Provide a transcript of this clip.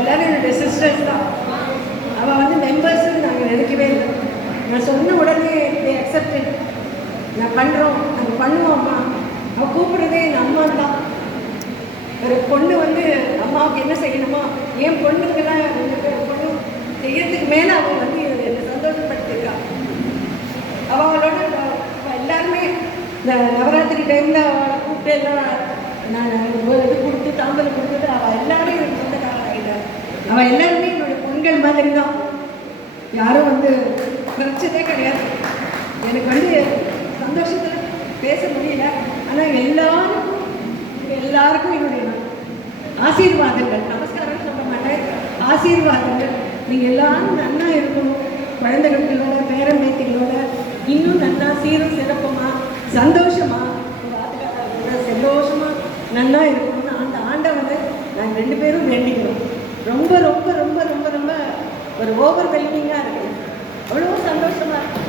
எல்லாரும் என்னுடைய சிஸ்டர்ஸ் தான். அவள் வந்து மெம்பர்ஸ்ன்னு நாங்கள் நினைக்கவே இல்லை. நான் சொன்ன உடனே இதை அக்செப்டட். நான் பண்ணுறோம், நாங்கள் பண்ணுவோம்மா. அவள் கூப்பிடுறதே என் அம்மா தான். ஒரு பொண்ணு வந்து அம்மாவுக்கு என்ன செய்யணுமோ, என் பொண்ணுங்கெல்லாம் பொண்ணு செய்யறதுக்கு மேலே அவள் வந்து என்னை சந்தோஷப்படுத்திருக்கா. அவளோட எல்லாருமே இந்த நவராத்திரி டைமில் அவளை கூப்பிட்டு எல்லாம் நான் இது கொடுத்து தாம்பல் கொடுத்துட்டு அவள் எல்லாரும் எனக்கு சொந்தக்காரன் ஆகிட்டாள். அவள் எல்லாருமே என்னோடய பொண்கள் மாதிரி தான். யாரும் வந்து குறைச்சதே கிடையாது. எனக்கு வந்து சந்தோஷத்தில் பேச முடியல. ஆனால் எல்லாருக்கும் என்னுடைய ஆசீர்வாதங்கள், நமஸ்காரம் சொல்ல மாட்டேன், ஆசீர்வாதங்கள். நீங்கள் எல்லாரும் நன்னா இருக்கணும், குழந்தைகளோட பேரன் பேத்திகளோட இன்னும் நல்லா சீரும் சிறப்புமாக சந்தோஷமாக சந்தோஷமாக நல்லா இருக்கணும்னு அந்த ஆண்டவனை நாங்கள் 2 பேரும் வேண்டிக்கிறோம். ரொம்ப ரொம்ப ரொம்ப ரொம்ப ரொம்ப ஒரு ஓவர்வெல்மிங்காக இருக்குது. அவ்வளோ சந்தோஷமாக இருக்குது.